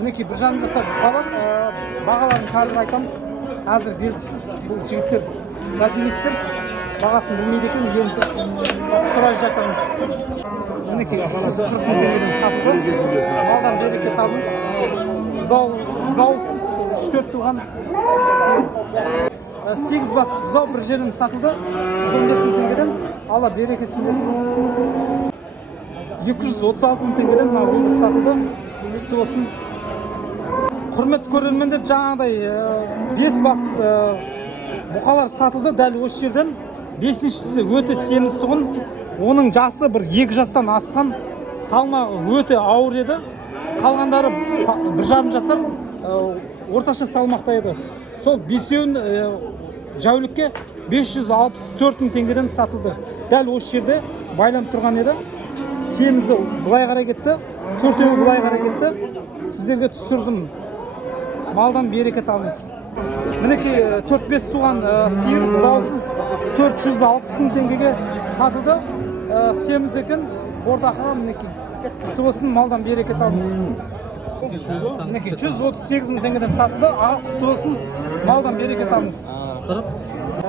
Мінекей бір жарым жасар бұқалар, бағаларын қазір айтамыз. Қазір белгісіз, бұл жігіттер газ еместер, бағасын білмейді екен, енді сұрай жатамыз. Мінекей 340 мың теңгеден сатылды. Малдан береке табыңыз. Бұзаусыз 3-4 туған 8 бас бұзау бір жерден сатылды. 115 мың теңгеден. Алла берекесін берсін. 236 мың теңгеден өгіз сатылды. Құтты болсын. Құрметті көрермендер, жаңағыдай 5 бас бұқалар сатылды. Дәл осы жерден 5-шісі өте семіз тұғын. Оның жасы бір 2 жастан асқан, салмағы өте ауыр еді. Қалғандары 1,5 жасар, орташа салмақта еді. Сол 5-еуін жәулікке 564 мың теңгеден сатылды. Дәл осы жерде байланып тұрған еді. Семізі бұлай қарай кетті, 4-еуі бұлай қарай кетті. Сіздерге түсірдім. Малдан береке табыңыз. Мінекей 4-5 туған сиыр бұзаусыз 460 мың теңгеге сатылды. Семіз екен, бордақыға мінекей. Құтты болсын, малдан береке табыңыз. Мінекей 138 мың теңгеден сатылды. Аға құтты болсын, малдан береке табыңыз.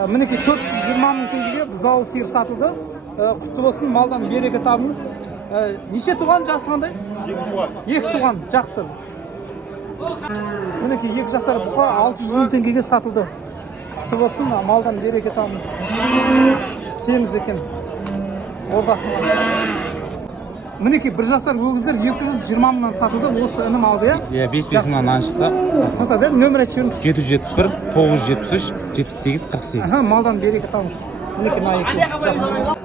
Мінекей 420 мың теңгеге бұзау сиыр сатылды. Құтты болсын, малдан береке табыңыз. Неше туған, жасы қандай? 2 туған, жақсы. Мінекей 2 жасар бұқа 600 мың теңгеге сатылды. Құтты болсын, малдан береке табыңыз. Семіз екен. Мінекей 1 жасар өгіздер 220 мыңнан сатылды. Осы інім алды, иә? 5 мыңнан шықса сатады, нөмір айтып жіберіңіз. 771 973 78 48. Малдан береке табыңыз. Мінекей мына екеуі.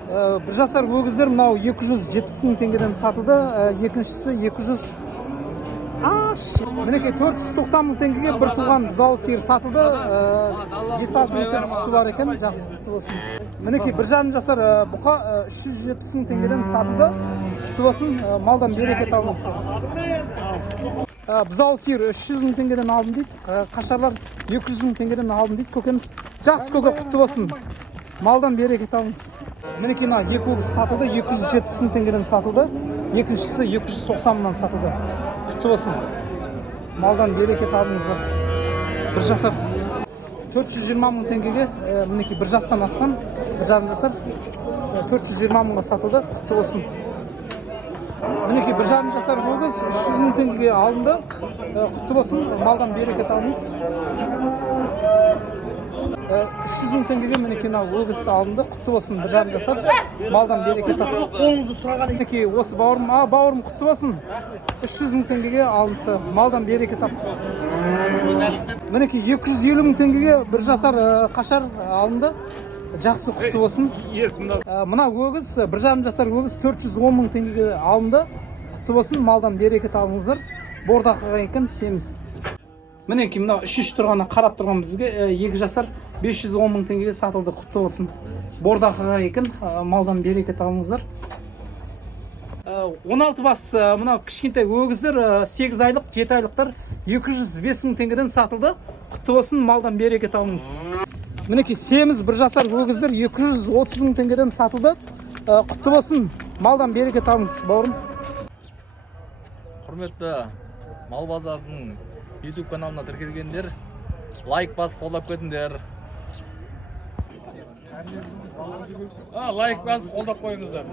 1 жасар өгіздер мынау 270 мың теңгеден сатылды. Екіншісі 200. Мінекей 490 мың теңгеге бір туған бұзау сиыр сатылды. 5-6 литр сүті бар екен, жақсы құтты болсын. Мінекей 1,5 жасар бұқа 370 мың теңгеден сатылды. Құтты болсын, малдан береке табыңыз. Бұзау сиыр 300 мың теңгеден алдым дейді. Қашарлар 200 мың теңгеден алдым дейді көкеміз. Жақсы көке, құтты болсын. Малдан береке табыңыз. Мінекей екі өгіз сатылды, 270 мың теңгеден сатылды. Екіншісі 290 мыңнан сатылды. Құтты болсын. Малдан береке табыңыздар. 1 жасар 420 мың теңгеге, мінекей 1 жастан асқан, 1,5 жасар 420 мыңға сатылды. Құтты болсын. Мінекей 1,5 жасар өгіз 300 мың теңгеге алынды. Құтты болсын. Малдан береке табыңыз. 300 мың теңгеге мінекей өгіз алынды. Құтты болсын. 1,5 жасар. Малдан береке табыңыз. Мінекей осы бауырым, бауырым құтты болсын. 300 мың теңгеге алынды. Малдан береке тап. Мінекей 250 мың теңгеге 1 жасар қашар алынды. Жақсы, құтты болсын. Мына өгіз 1,5 жасар өгіз 410 мың теңгеге алынды. Құтты болсын. Малдан береке табыңыздар. Бордақыға екен, семіз. Мінекей мына 3 тұрғаны қарап тұрған бізге 2 жасар 510 мың теңгеге сатылды. Құтты болсын. Бордақыға екен, малдан береке табыңыздар. 16 бас мына кішкентай өгіздер 8 айлық, 7 айлықтар 205 мың теңгеден сатылды. Құтты болсын, малдан береке табыңыз. Мінекей семіз 1 жасар өгіздер 230 мың теңгеден сатылды. Құтты болсын, малдан береке табыңыз, бауырым. Құрметті Мал Базардың YouTube каналына тіркелгендер, лайк басып қолдап кетіңдер. Лайк басып қолдап қойыңыздар.